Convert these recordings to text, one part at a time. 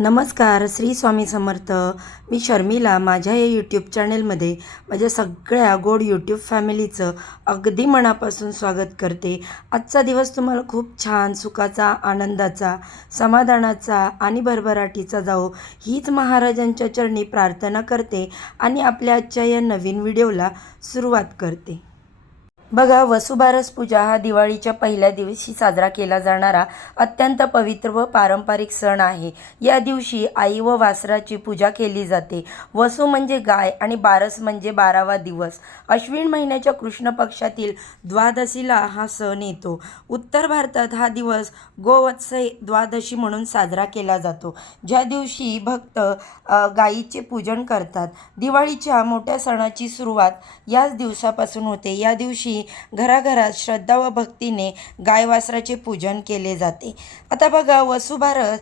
नमस्कार श्री स्वामी समर्थ. मी शर्मिला माझ्या या यूट्यूब चॅनेलमध्ये माझ्या सगळ्या गोड यूट्यूब फॅमिलीचं अगदी मनापासून स्वागत करते. आजचा दिवस तुम्हाला खूप छान सुखाचा आनंदाचा समाधानाचा आणि भरभराटीचा जाओ हीच महाराजांच्या चरणी प्रार्थना करते आणि आपल्या आजच्या या नवीन व्हिडिओला सुरुवात करते. बघा वसुबारस पूजा हा दिवाळीच्या पहिल्या दिवशी साजरा केला जाणारा अत्यंत पवित्र व पारंपरिक सण आहे. या दिवशी आई व वासराची पूजा केली जाते. वसू म्हणजे गाय आणि बारस म्हणजे बारावा दिवस. अश्विन महिन्याच्या कृष्ण पक्षातील द्वादशीला हा सण येतो. उत्तर भारतात हा दिवस गोवत्सय द्वादशी म्हणून साजरा केला जातो. ज्या दिवशी भक्त गायीचे पूजन करतात. दिवाळीच्या मोठ्या सणाची सुरुवात याच दिवसापासून होते. या दिवशी घराघरात श्रद्धा व भक्तीने गाय वासराचे पूजन केले जाते. आता बघा वसुबारस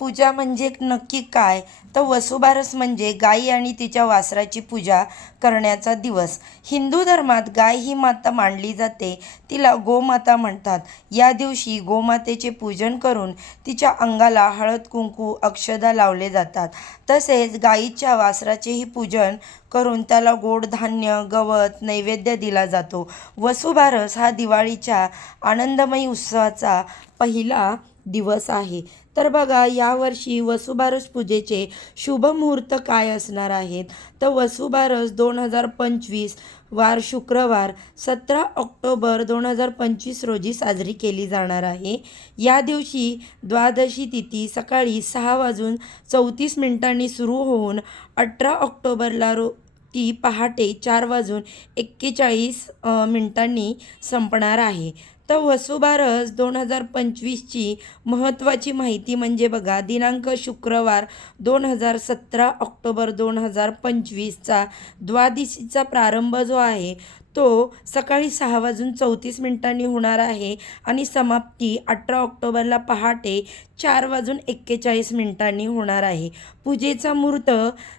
पूजा म्हणजे नक्की काय? तर वसुबारस म्हणजे गाई आणि तिच्या वासराची पूजा करण्याचा दिवस. हिंदू धर्मात गाय ही माता मानली जाते तिला गोमाता म्हणतात. या दिवशी गोमातेचे पूजन करून तिच्या अंगाला हळद कुंकू अक्षदा लावले जातात. तसेच गायीच्या वासराचेही पूजन करून त्याला गोड धान्य गवत नैवेद्य दिला जातो. वसुबारस हा दिवाळीच्या आनंदमयी उत्सवाचा पहिला दिवस आहे. तर बघा यावर्षी वसुबारस पूजेचे शुभ मुहूर्त काय असणार आहेत? तर वसुबारस दोन हजार पंचवीस वार शुक्रवार सतरा ऑक्टोबर दोन हजार पंचवीस रोजी साजरी केली जाणार आहे. या दिवशी द्वादशी तिथी सकाळी सहा वाजून चौतीस मिनिटांनी सुरू होऊन अठरा ऑक्टोबरला रो ती पहाटे चार वाजून एक्केचाळीस मिनिटांनी संपणार आहे. तर वसुबारस दोन हजार पंचवीसची महत्त्वाची माहिती म्हणजे बघा दिनांक शुक्रवार दोन हजार सतरा ऑक्टोबर दोन हजार पंचवीसचा द्वादशीचा प्रारंभ जो आहे तो सकाळी सहा वाजून चौतीस मिनिटांनी होणार आहे आणि समाप्ती अठरा ऑक्टोबरला पहाटे चार वाजून एक्केचाळीस मिनिटांनी होणार आहे. पूजेचा मुहूर्त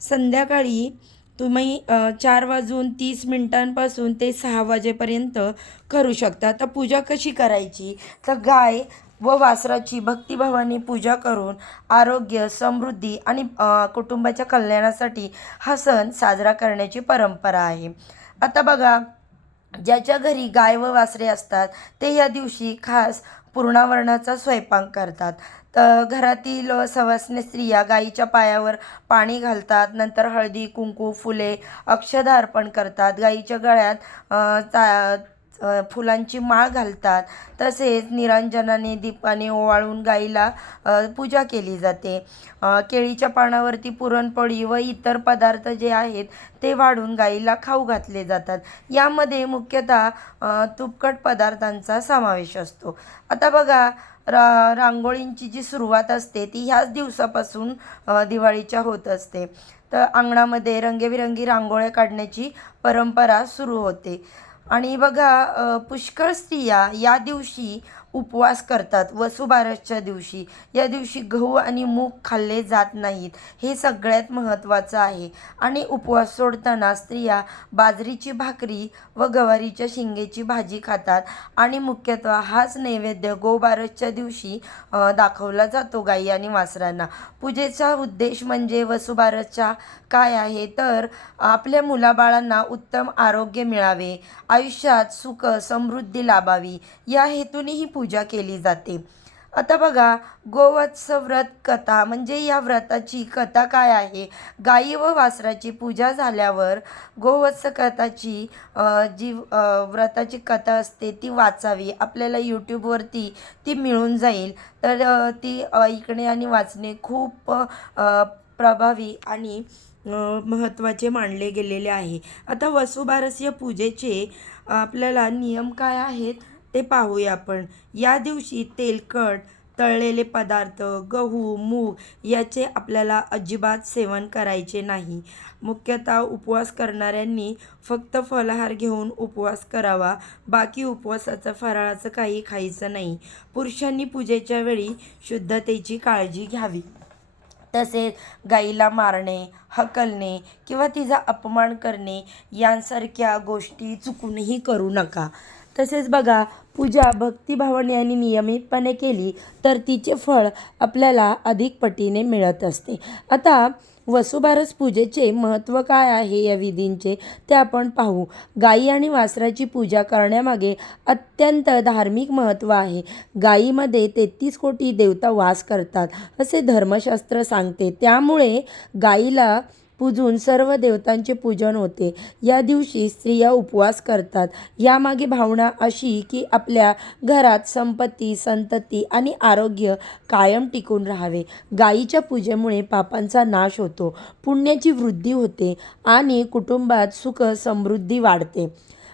संध्याकाळी तुम्ही चार वाजून तीस मिनिटांपासून ते सहा वाजेपर्यंत करू शकता. तर पूजा कशी करायची? तर गाय व वासराची भक्तिभावाने पूजा करून आरोग्य समृद्धी आणि कुटुंबाच्या कल्याणासाठी हा सण साजरा करण्याची परंपरा आहे. आता बघा ज्याच्या घरी गाय व वासरे असतात ते या दिवशी खास पूर्णावरणाचा स्वयंपाक करतात. तर घरातील सवासने स्त्रिया गाईच्या पायावर पाणी घालतात. नंतर हळदी कुंकू फुले अक्षदा अर्पण करतात. गाईच्या गळ्यात चा फुलांची माळ घालतात. तसेच निरांजनाने दीपाने ओवाळून गाईला पूजा केली जाते. केळीच्या पानावरती पुरणपोळी व इतर पदार्थ जे आहेत ते वाढून गाईला खाऊ घातले जातात. यामध्ये मुख्यतः तुपकट पदार्थांचा समावेश असतो. आता बघा रा रांगोळींची जी सुरुवात असते ती ह्याच दिवसापासून दिवाळीच्या होत असते. तर अंगणामध्ये रंगीबेरंगी रांगोळ्या काढण्याची परंपरा सुरू होते. आणि बघा पुष्कळ स्त्रिया या दिवशी उपवास करतात. वसुबारसच्या दिवशी. या दिवशी गहू आणि मूग खाल्ले जात नाहीत. हे सगळ्यात महत्त्वाचं आहे. आणि उपवास सोडताना स्त्रिया बाजरीची भाकरी व गवारीच्या शिंगेची भाजी खातात. आणि मुख्यत्वे हाच नैवेद्य गोबारसच्या दिवशी दाखवला जातो गाई आणि वासरांना. पूजेचा उद्देश म्हणजे वसुबारसच्या काय आहे? तर आपल्या मुलाबाळांना उत्तम आरोग्य मिळावे. आयुष्यात सुख समृद्धी लाभावी. या हेतूने ही पूजा पूजा केली जाते. आता बघा गोवत्स व्रत कथा म्हणजे या व्रताची कथा काय आहे? गाई व वासराची पूजा झाल्यावर गोवत्स कथाची जी व्रताची कथा असते ती वाचावी. आपल्याला यूट्यूबवरती ती मिळून जाईल. तर ती ऐकणे आणि वाचणे खूप प्रभावी आणि महत्त्वाचे मानले गेलेले आहे. आता वसुबारस पूजेचे आपल्याला नियम काय आहेत? ते पाहूया आपण. या दिवशी तेलकट तळलेले पदार्थ गहू मूग याचे आपल्याला अजिबात सेवन करायचे नाही. मुख्यतः उपवास करणाऱ्यांनी फक्त फलाहार घेऊन उपवास करावा. बाकी उपवासाचं फराळाचं काही खायचं नाही. पुरुषांनी पूजेच्या वेळी शुद्धतेची काळजी घ्यावी. तसेच गाईला मारणे हकलणे किंवा तिचा अपमान करणे यांसारख्या गोष्टी चुकूनही करू नका. तसेच बघा पूजा भक्तिभावाने आणि नियमितपणे केली तर तिचे फळ आपल्याला अधिक पटीने मिळत असते. आता वसुबारस पूजेचे महत्त्व काय आहे या विधींचे ते आपण पाहू. गाई आणि वासराची पूजा करण्यामागे अत्यंत धार्मिक महत्त्व आहे. गायीमध्ये तेहतीस कोटी देवता वास करतात असे धर्मशास्त्र सांगते. त्यामुळे गाईला पूजून सर्व देवतांचे पूजन होते. या दिवशी स्त्रिया उपवास करतात. यामागे भावना अशी की आपल्या घरात संपत्ती संतती आणि आरोग्य कायम टिकून राहावे. गायीच्या पूजेमुळे पापांचा नाश होतो. पुण्याची वृद्धी होते आणि कुटुंबात सुख समृद्धी वाढते.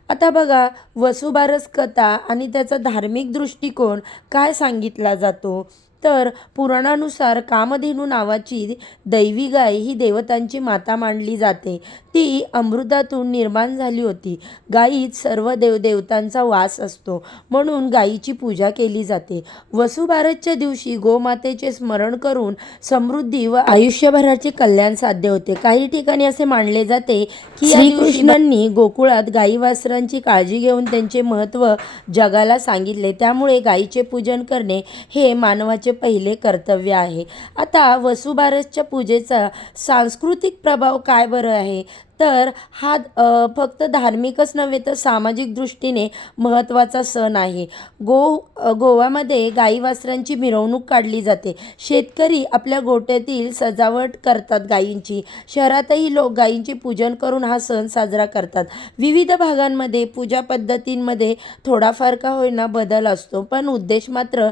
आता बघा वसुबारस कथा आणि त्याचा धार्मिक दृष्टिकोन काय सांगितला जातो? तर पुराणानुसार कामधेनू नावाची दैवी गाय ही देवतांची माता मानली जाते. ती अमृतातून निर्माण झाली होती. गायीत सर्व देवदेवतांचा वास असतो. म्हणून गायीची पूजा केली जाते. वसुबारसच्या दिवशी गोमातेचे स्मरण करून समृद्धी व आयुष्यभराचे कल्याण साध्य होते. काही ठिकाणी असे मानले जाते की या दिवशी कृष्णांनी गोकुळात गाई वासरांची काळजी घेऊन त्यांचे महत्त्व जगाला सांगितले. त्यामुळे गायीचे पूजन करणे हे मानवाचे पहिले कर्तव्य आहे. आता वसुबारसच्या पूजेचा सांस्कृतिक प्रभाव काय बरं आहे? तर हा फक्त धार्मिकच नव्हे तर सामाजिक दृष्टीने महत्त्वाचा सण आहे. गो गोव्यामध्ये गाई वासरांची मिरवणूक काढली जाते. शेतकरी आपल्या गोट्यातील सजावट करतात गायींची. शहरातही लोक गायींचे पूजन करून हा सण साजरा करतात. विविध भागांमध्ये पूजा पद्धतींमध्ये थोडाफार का होईना बदल असतो पण उद्देश मात्र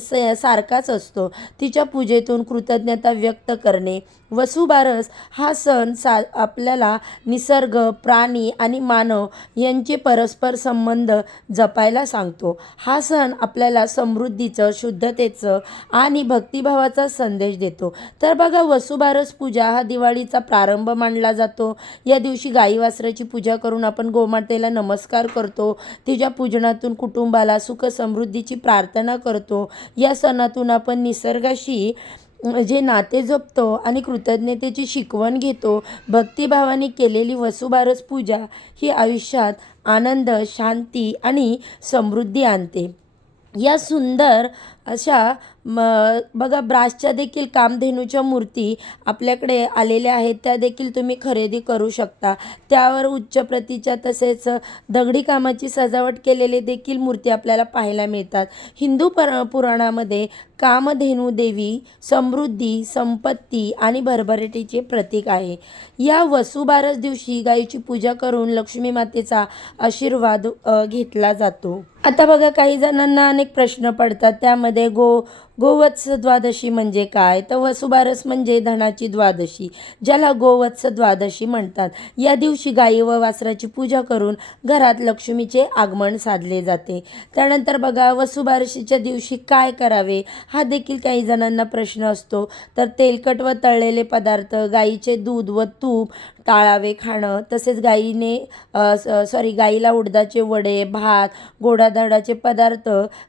स- सारखाच असतो. तिच्या पूजेतून कृतज्ञता व्यक्त करणे वसुबारस हा सण सा आपल्याला निसर्ग प्राणी आणि मानव यांचे परस्पर संबंध जपायला सांगतो. हा सण आपल्याला समृद्धीचं शुद्धतेचं आणि भक्तिभावाचा संदेश देतो. तर बघा वसुबारस पूजा हा दिवाळीचा प्रारंभ मानला जातो. या दिवशी गाई वासराची पूजा करून आपण गोमातेला नमस्कार करतो. तिच्या पूजनातून कुटुंबाला सुख समृद्धीची प्रार्थना करतो. या सणातून आपण निसर्गाशी जे नाते जपतो आणि कृतज्ञतेची शिकवण घेतो भक्तिभावाने केलेली वसुबारस पूजा ही आयुष्यात आनंद शांती आणि समृद्धी आणते. या सुंदर अशा म बघा ब्रासच्या देखील कामधेनूच्या मूर्ती आपल्याकडे आलेल्या आहेत. त्या देखील तुम्ही खरेदी करू शकता. त्यावर उच्च प्रतीच्या तसेच दगडी कामाची सजावट केलेले देखील मूर्ती आपल्याला पाहायला मिळतात. हिंदू पर पुराणामध्ये कामधेनू देवी समृद्धी संपत्ती आणि भरभराटीचे प्रतीक आहे. या वसुबारस दिवशी गायीची पूजा करून लक्ष्मी मातेचा आशीर्वाद घेतला जातो. आता बघा काही जणांना अनेक प्रश्न पडतात. त्यामध्ये गो गोवत्स द्वादशी म्हणजे काय? तर वसुबारस म्हणजे धनाची द्वादशी ज्याला गोवत्स द्वादशी म्हणतात. या दिवशी गाई व वासराची पूजा करून घरात लक्ष्मीचे आगमन साधले जाते. त्यानंतर बघा वसुबारशीच्या दिवशी काय करावे? हा देखील काही जणांना प्रश्न असतो. तर तेलकट व तळलेले पदार्थ गाईचे दूध व तूप टाळावे खाणं तसेच गाईने सॉरी गाईला उडदाचे वडे भात गोडाधडाचे पदार्थ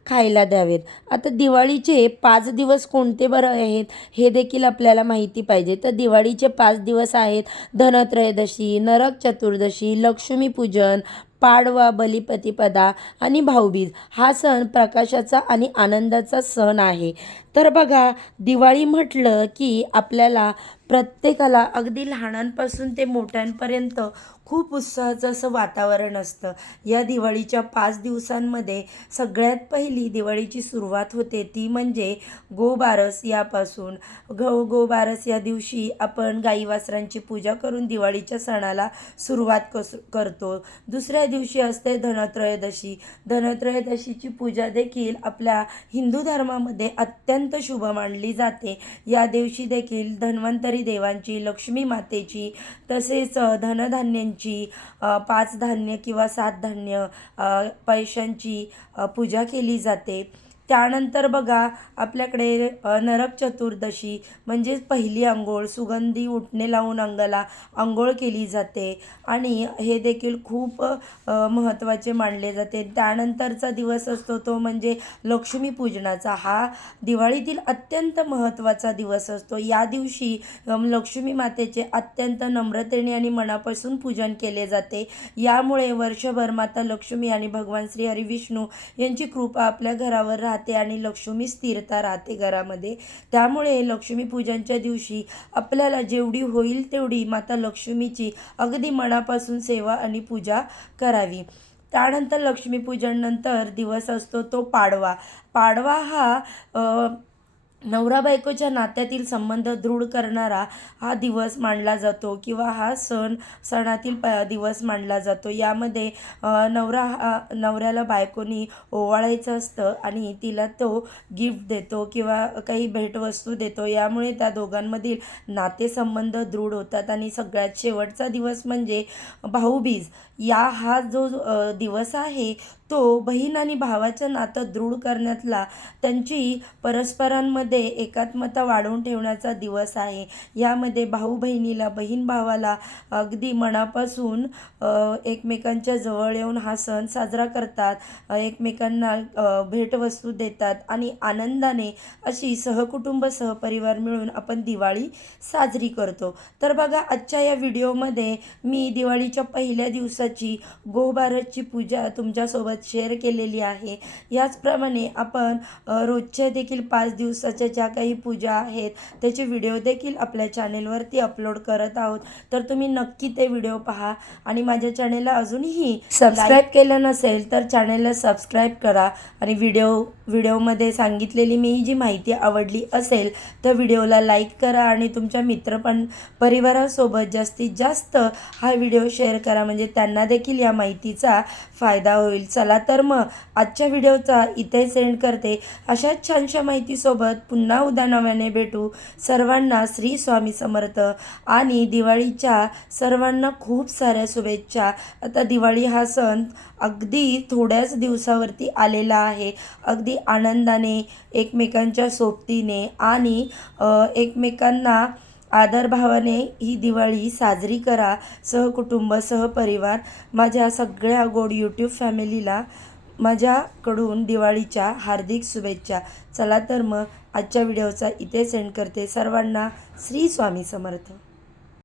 खायला द्यावेत. आता दिवाळीचे पाच दिवस कोणते बरं आहेत हे देखील आपल्याला माहिती पाहिजे. तर दिवाळीचे पाच दिवस आहेत. धनत्रयोदशी नरक चतुर्दशी लक्ष्मीपूजन पाडवा बलिपतिपदा आणि भाऊबीज हा सण प्रकाशाचा आणि आनंदाचा सण आहे. तर बघा दिवाळी म्हटलं की आपल्याला प्रत्येकाला अगदी लहानांपासून ते मोठ्यांपर्यंत खूप उत्साहाचं असं वातावरण असतं. या दिवाळीच्या पाच दिवसांमध्ये सगळ्यात पहिली दिवाळीची सुरुवात होते ती म्हणजे गोबारस यापासून. गो गोबारस या दिवशी आपण गाई वासरांची पूजा करून दिवाळीच्या सणाला सुरुवात कस करतो. दुसऱ्या दिवशी असते धनत्रयोदशी. धनत्रयोदशीची पूजा देखील आपल्या हिंदू धर्मामध्ये अत्यंत शुभ मानली जाते. या दिवशी देखील धन्वंतरी देवांची लक्ष्मी मातेची तसेच धनधान्यांची पाच धान्य किंवा सात धान्य पैशांची पूजा केली जाते. त्यानंतर बघा आपल्याकडे नरक चतुर्दशी म्हणजेच पहिली आंघोळ सुगंधी उठणे लावून अंगाला अंघोळ केली जाते आणि हे देखील खूप महत्त्वाचे मानले जाते. त्यानंतरचा दिवस असतो तो म्हणजे लक्ष्मीपूजनाचा हा दिवाळीतील अत्यंत महत्त्वाचा दिवस असतो. या दिवशी लक्ष्मी मातेचे अत्यंत नम्रतेने आणि मनापासून पूजन केले जाते. यामुळे वर्षभर माता लक्ष्मी आणि भगवान श्री हरिविष्णू यांची कृपा आपल्या घरावर राहते. आणि लक्ष्मी स्थिरता राहते घरामध्ये. त्यामुळे लक्ष्मीपूजनच्या दिवशी आपल्याला जेवढी होईल तेवढी माता लक्ष्मीची अगदी मनापासून सेवा आणि पूजा करावी. त्यानंतर लक्ष्मीपूजननंतर दिवस असतो तो पाडवा. पाडवा हा नवरा बायकोच्या नात्यातील संबंध दृढ करणारा हा दिवस मानला जातो किंवा हा सण सणातील प दिवस मानला जातो. यामध्ये नवरा हा नवऱ्याला बायकोनी ओवाळायचं असतं आणि तिला तो गिफ्ट देतो किंवा काही भेटवस्तू देतो. यामुळे त्या दोघांमधील नातेसंबंध दृढ होतात आणि सगळ्यात शेवटचा दिवस म्हणजे भाऊबीज. या हा जो दिवस आहे तो बहीण आणि भावाचं नातं दृढ करण्यातला त्यांची परस्परांमध्ये एकात्मता वाढवून ठेवण्याचा दिवस आहे. यामध्ये भाऊ बहिणीला बहीण भावाला अगदी मनापासून एकमेकांच्या जवळ येऊन हा सण साजरा करतात. एकमेकांना भेटवस्तू देतात आणि आनंदाने अशी सहकुटुंब सहपरिवार मिळून आपण दिवाळी साजरी करतो. तर बघा आजच्या या व्हिडिओमध्ये मी दिवाळीच्या पहिल्या दिवसाची गोबारसची पूजा तुमच्यासोबत शेअर केलेली आहे. याचप्रमाणे आपण रोजच्या देखील पाच दिवसाच्या ज्या काही पूजा आहेत त्याचे व्हिडिओ देखील आपल्या चॅनेलवरती अपलोड करत आहोत. तर तुम्ही नक्की ते व्हिडिओ पहा. आणि माझ्या चॅनेलला अजूनही सबस्क्राईब केलं नसेल तर चॅनेलला सबस्क्राईब करा. आणि व्हिडिओ व्हिडिओमध्ये सांगितलेली मी ही जी माहिती आवडली असेल तर व्हिडिओला लाईक करा. आणि तुमच्या मित्र पण परिवारासोबत जास्तीत जास्त हा व्हिडिओ शेअर करा. म्हणजे त्यांना देखील या माहितीचा फायदा होईल. चला तर मग आजच्या व्हिडिओचा इथे सेंड करते. अशाच छानशा माहितीसोबत पुन्हा उद्या नव्याने भेटू. सर्वांना श्री स्वामी समर्थ. आणि दिवाळीच्या सर्वांना खूप साऱ्या शुभेच्छा. आता दिवाळी हा सण अगदी थोड्याच दिवसावरती आलेला आहे. अगदी आनंदाने एकमेकांच्या सोबतीने आणि एकमेकांना आदरभावाने ही दिवाळी साजरी करा सहकुटुंब सहपरिवार माझ्या सगळ्या गोड यूट्यूब फॅमिलीला माझ्याकडून दिवाळीच्या हार्दिक शुभेच्छा. चला तर मग आजच्या व्हिडिओचा इथे सेंड करते सर्वांना श्री स्वामी समर्थ.